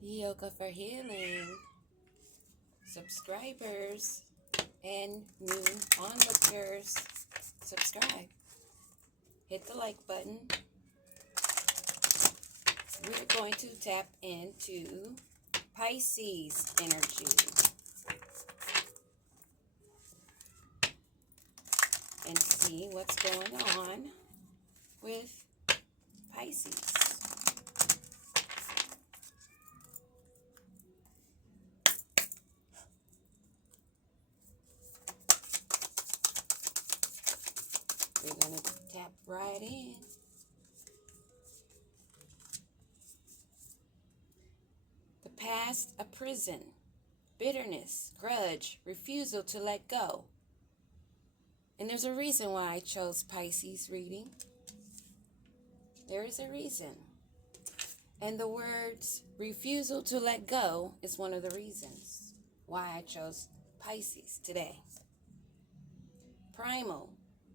Yoga for Healing subscribers and new onlookers. Subscribe. Hit the like button. We're going to tap into Pisces energy and see what's going on with Pisces. We're going to tap right in. The past, a prison. Bitterness, grudge, refusal to let go. And there's a reason why I chose Pisces reading. There is a reason. And the words refusal to let go is one of the reasons why I chose Pisces today. Primal,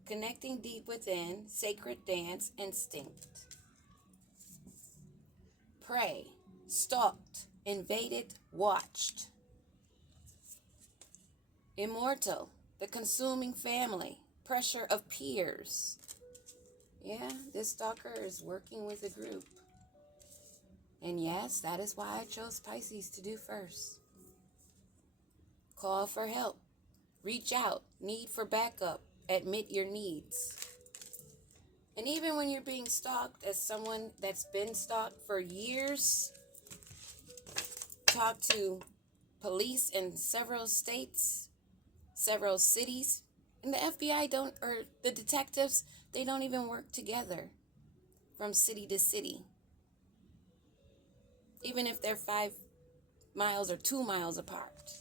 connecting deep within, sacred dance, instinct. Prey, stalked, invaded, watched. Immortal, the consuming family, pressure of peers. Yeah, this stalker is working with a group. And yes, that is why I chose Pisces to do first. Call for help. Reach out. Need for backup. Admit your needs. And even when you're being stalked as someone that's been stalked for years, talk to police in several states, several cities, and the FBI or the detectives, they don't even work together from city to city. Even if they're 5 miles or 2 miles apart,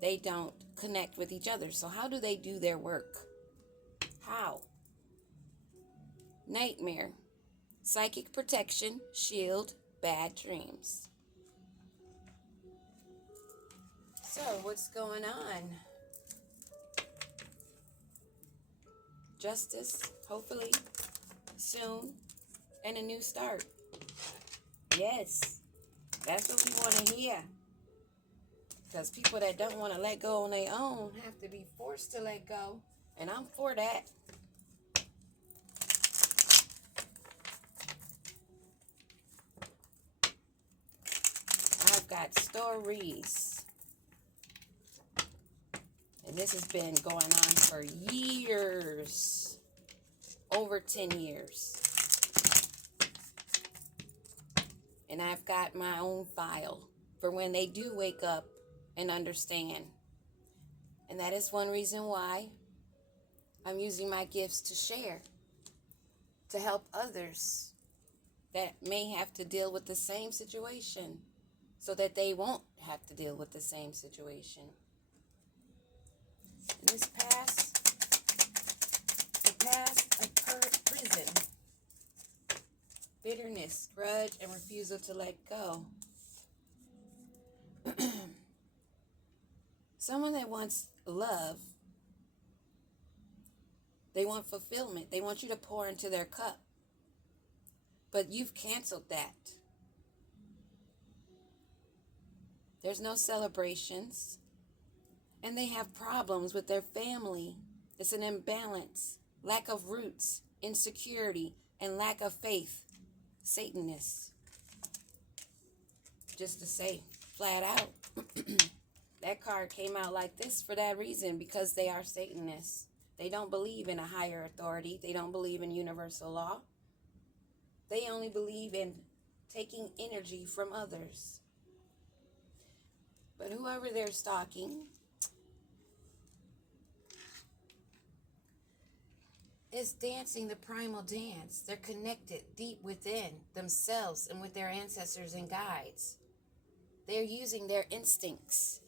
they don't connect with each other. So how do they do their work? How? Nightmare, psychic protection, shield, bad dreams. So what's going on? Justice, hopefully, soon, and a new start. Yes, that's what we want to hear. Because people that don't want to let go on their own have to be forced to let go. And I'm for that. I've got stories. And this has been going on for years. Over 10 years. And I've got my own file for when they do wake up and understand. And that is one reason why I'm using my gifts to share, to help others that may have to deal with the same situation so that they won't have to deal with the same situation. In this past, a prison, bitterness, grudge, and refusal to let go. Someone that wants love, they want fulfillment. They want you to pour into their cup. But you've canceled that. There's no celebrations. And they have problems with their family. It's an imbalance, lack of roots, insecurity, and lack of faith. Satanists. Just to say flat out. That card came out like this for that reason, because they are Satanists. They don't believe in a higher authority. They don't believe in universal law. They only believe in taking energy from others. But whoever they're stalking is dancing the primal dance. They're connected deep within themselves and with their ancestors and guides. They're using their instincts.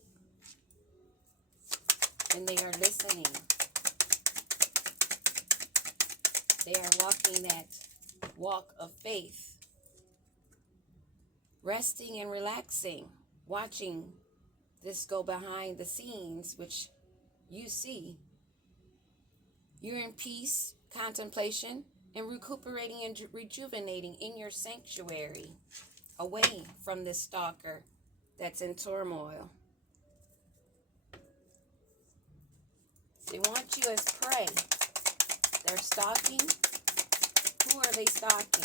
And they are listening. They are walking that walk of faith. Resting and relaxing. Watching this go behind the scenes, which you see. You're in peace, contemplation, and recuperating and rejuvenating in your sanctuary. away from this stalker that's in turmoil. They want you as prey. They're stalking. Who are they stalking?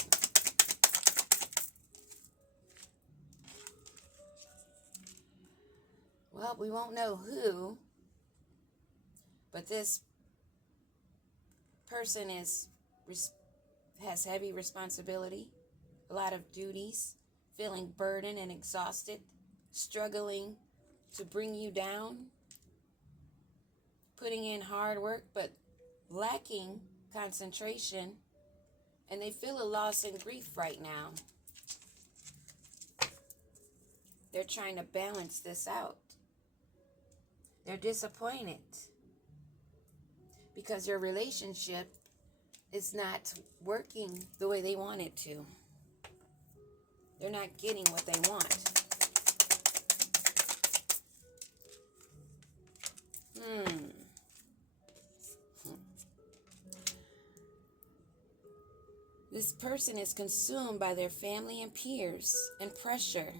Well, we won't know who, but this person has heavy responsibility, a lot of duties, feeling burdened and exhausted, struggling to bring you down, putting in hard work but lacking concentration, and they feel a loss and grief right now. They're trying to balance this out. They're disappointed because your relationship is not working the way they want it to. They're not getting what they want. This person is consumed by their family and peers and pressure.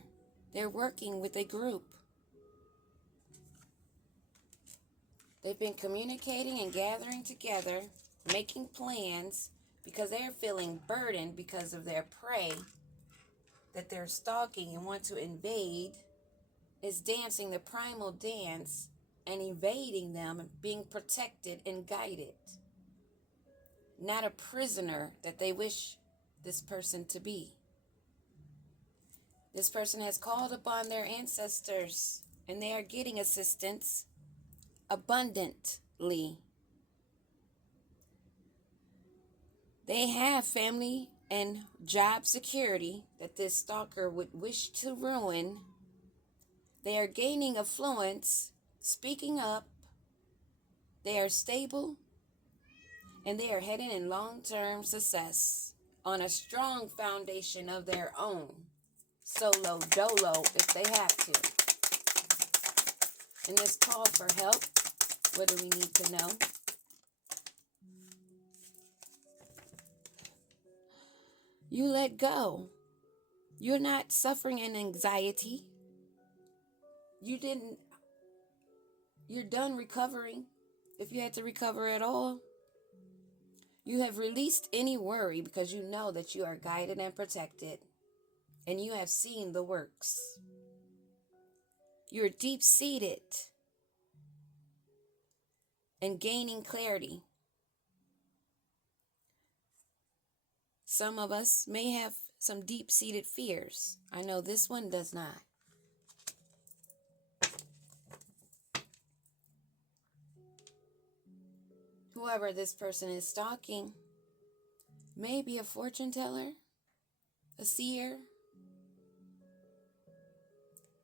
They're working with a group. They've been communicating and gathering together, making plans because they're feeling burdened because of their prey that they're stalking and want to invade is dancing the primal dance and evading them, being protected and guided. Not a prisoner that they wish this person to be. This person has called upon their ancestors and they are getting assistance abundantly. They have family and job security that this stalker would wish to ruin. They are gaining affluence, speaking up. They are stable, and they are heading in long-term success on a strong foundation of their own. Solo dolo if they have to. In this call for help, what do we need to know? You let go. You're not suffering an anxiety. You're done recovering, if you had to recover at all. You have released any worry because you know that you are guided and protected, and you have seen the works. You're deep-seated and gaining clarity. Some of us may have some deep-seated fears. I know this one does not. Whoever this person is stalking may be a fortune teller, a seer,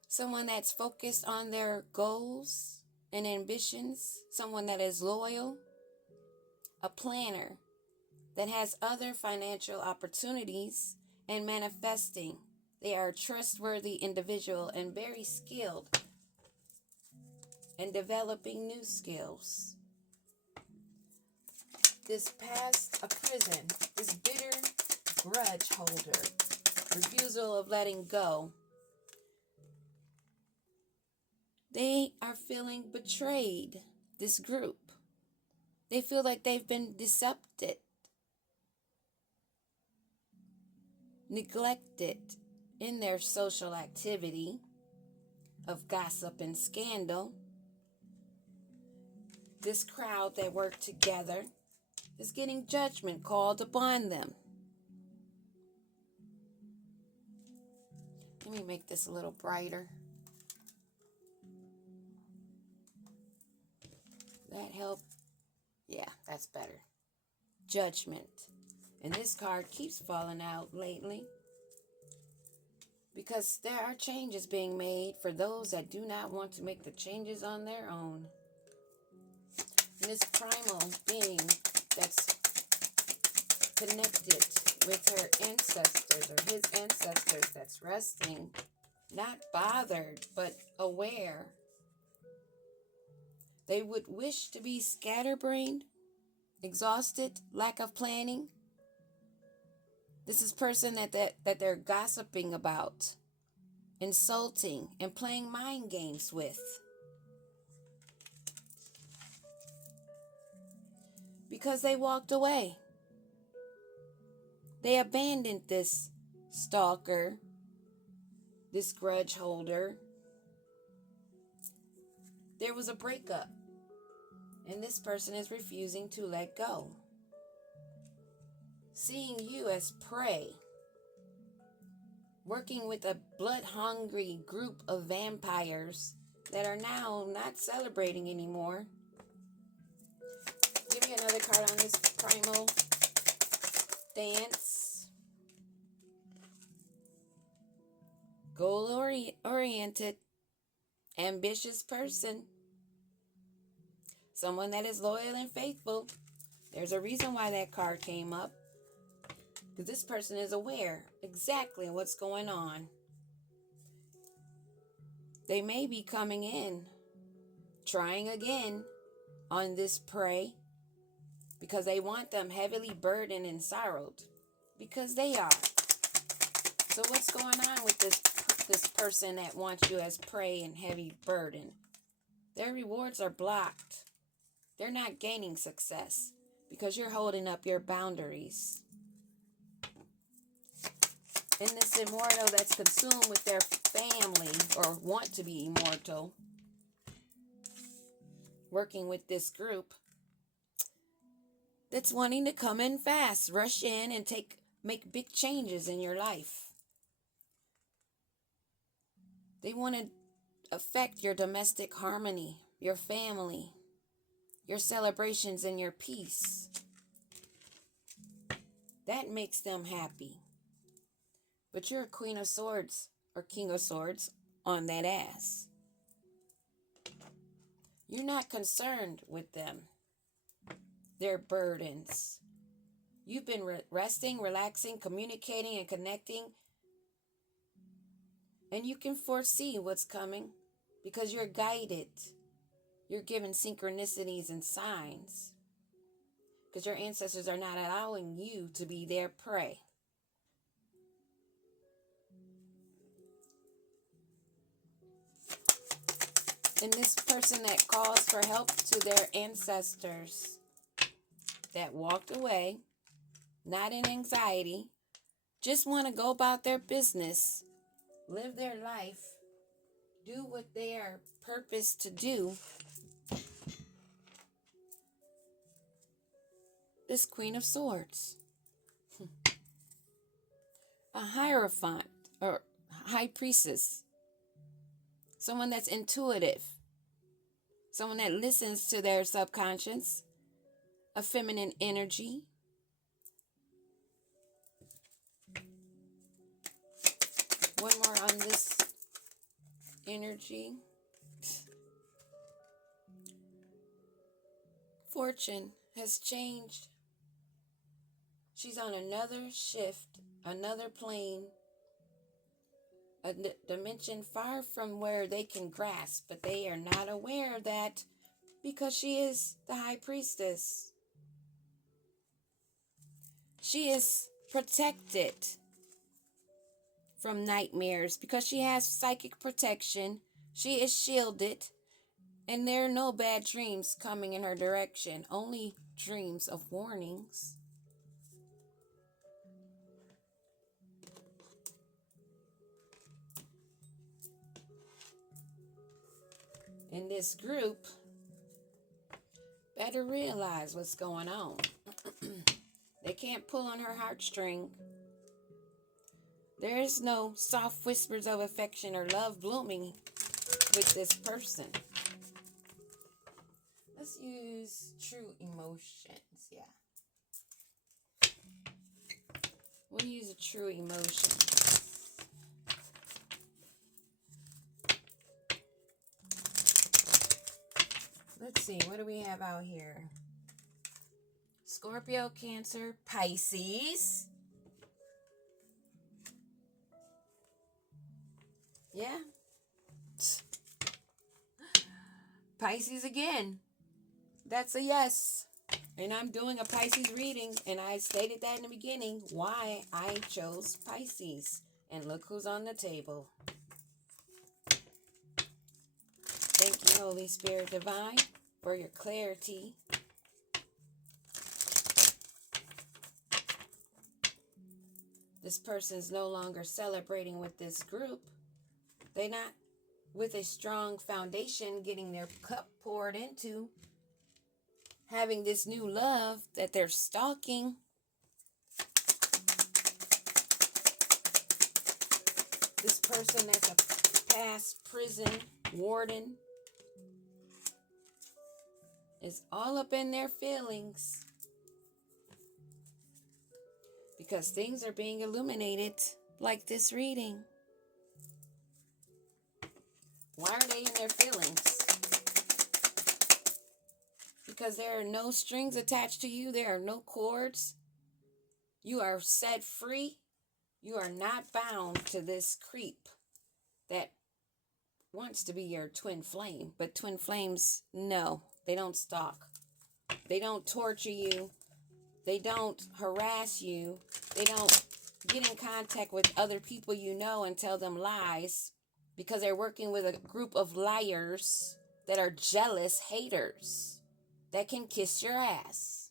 someone that's focused on their goals and ambitions, someone that is loyal, a planner that has other financial opportunities and manifesting. They are a trustworthy individual and very skilled in developing new skills. This past a prison, this bitter grudge holder, refusal of letting go. They are feeling betrayed, this group. They feel like they've been decepted, neglected in their social activity of gossip and scandal. This crowd that work together is getting judgment called upon them. Let me make this a little brighter. That help? Yeah, that's better. Judgment. And this card keeps falling out lately because there are changes being made for those that do not want to make the changes on their own. And this primal being that's connected with her ancestors or his ancestors that's resting, not bothered, but aware. They would wish to be scatterbrained, exhausted, lack of planning. This is person that they're gossiping about, insulting, and playing mind games with. Because they walked away. They abandoned this stalker, this grudge holder. There was a breakup, and this person is refusing to let go. Seeing you as prey, working with a blood-hungry group of vampires that are now not celebrating anymore. Give me another card on this primal dance. Goal-oriented, ambitious person. Someone that is loyal and faithful. There's a reason why that card came up. Because this person is aware exactly what's going on. They may be coming in, trying again on this prey, because they want them heavily burdened and sorrowed, because they are. So what's going on with this person that wants you as prey and heavy burden? Their rewards are blocked. They're not gaining success because you're holding up your boundaries. And this immortal that's consumed with their family or want to be immortal, working with this group that's wanting to come in fast, rush in and make big changes in your life. They want to affect your domestic harmony, your family, your celebrations, and your peace. That makes them happy. But you're a Queen of Swords or King of Swords on that ass. You're not concerned with them, their burdens. You've been resting, relaxing, communicating, and connecting. And you can foresee what's coming because you're guided. You're given synchronicities and signs because your ancestors are not allowing you to be their prey. And this person that calls for help to their ancestors that walked away, not in anxiety, just want to go about their business, live their life, do what they are purposed to do. This Queen of Swords. A Hierophant or High Priestess. Someone that's intuitive. Someone that listens to their subconscious. A feminine energy. One more on this energy. Fortune has changed. She's on another shift, another plane, a dimension far from where they can grasp, but they are not aware of that because she is the High Priestess. She is protected from nightmares because she has psychic protection. She is shielded, and there are no bad dreams coming in her direction, only dreams of warnings. In this group, better realize what's going on. They can't pull on her heartstring. There is no soft whispers of affection or love blooming with this person. Let's use true emotions. Yeah. We'll use a true emotion. Let's see, what do we have out here? Scorpio, Cancer, Pisces. Yeah. Pisces again. That's a yes. And I'm doing a Pisces reading, and I stated that in the beginning, why I chose Pisces. And look who's on the table. Thank you, Holy Spirit Divine, for your clarity. This person's no longer celebrating with this group. They're not with a strong foundation getting their cup poured into, having this new love that they're stalking. This person that's a past prison warden is all up in their feelings because things are being illuminated like this reading. Why are they in their feelings? Because there are no strings attached to you. There are no cords. You are set free. You are not bound to this creep that wants to be your twin flame. But twin flames, no, they don't stalk. They don't torture you. They don't harass you. They don't get in contact with other people you know and tell them lies, because they're working with a group of liars that are jealous haters that can kiss your ass.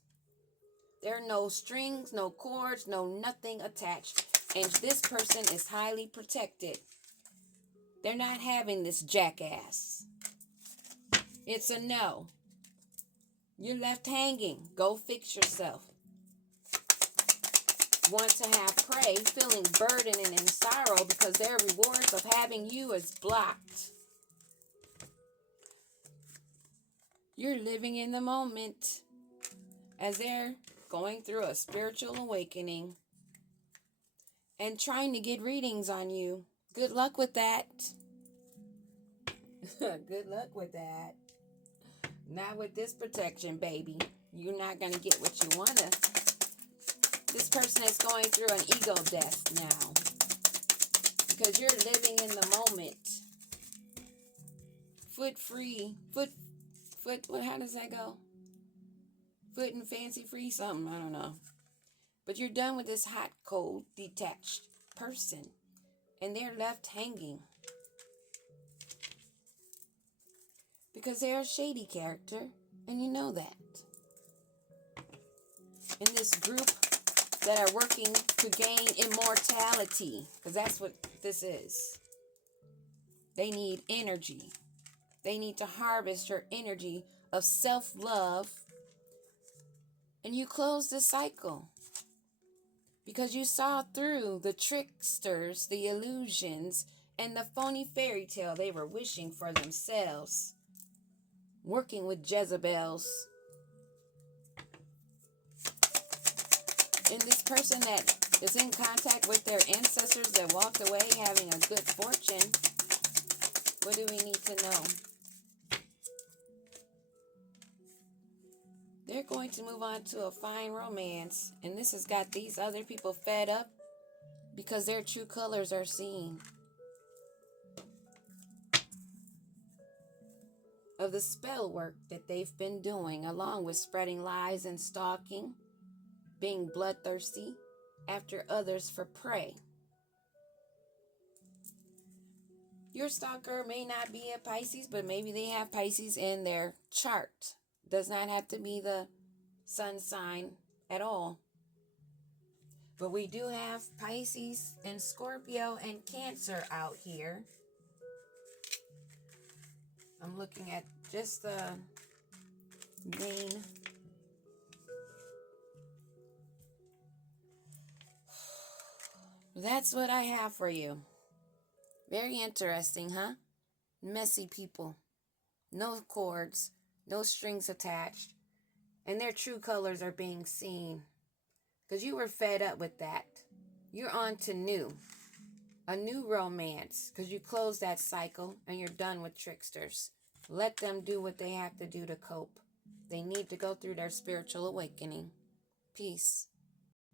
There are no strings, no cords, no nothing attached. And this person is highly protected. They're not having this jackass. It's a no. You're left hanging. Go fix yourself. Want to have prey, feeling burden and in sorrow because their rewards of having you is blocked. You're living in the moment as they're going through a spiritual awakening and trying to get readings on you. Good luck with that. Good luck with that. Not with this protection, baby. You're not going to get what you want to. This person is going through an ego death now because you're living in the moment. Foot free. Foot, what? How does that go? Foot and fancy free something. I don't know. But you're done with this hot, cold, detached person. And they're left hanging. Because they're a shady character. And you know that. In this group that are working to gain immortality. Because that's what this is. They need energy. They need to harvest your energy of self-love. And you close the cycle. Because you saw through the tricksters, the illusions, and the phony fairy tale they were wishing for themselves. Working with Jezebels. And this person that is in contact with their ancestors that walked away having a good fortune. What do we need to know? They're going to move on to a fine romance. And this has got these other people fed up because their true colors are seen. Of the spell work that they've been doing, along with spreading lies and stalking, being bloodthirsty after others for prey. Your stalker may not be a Pisces, but maybe they have Pisces in their chart. Does not have to be the sun sign at all. But we do have Pisces and Scorpio and Cancer out here. I'm looking at just the main. That's what I have for you. Very interesting, huh? Messy people. No cords. No strings attached. And their true colors are being seen. Because you were fed up with that. You're on to new. A new romance. Because you closed that cycle and you're done with tricksters. Let them do what they have to do to cope. They need to go through their spiritual awakening. Peace.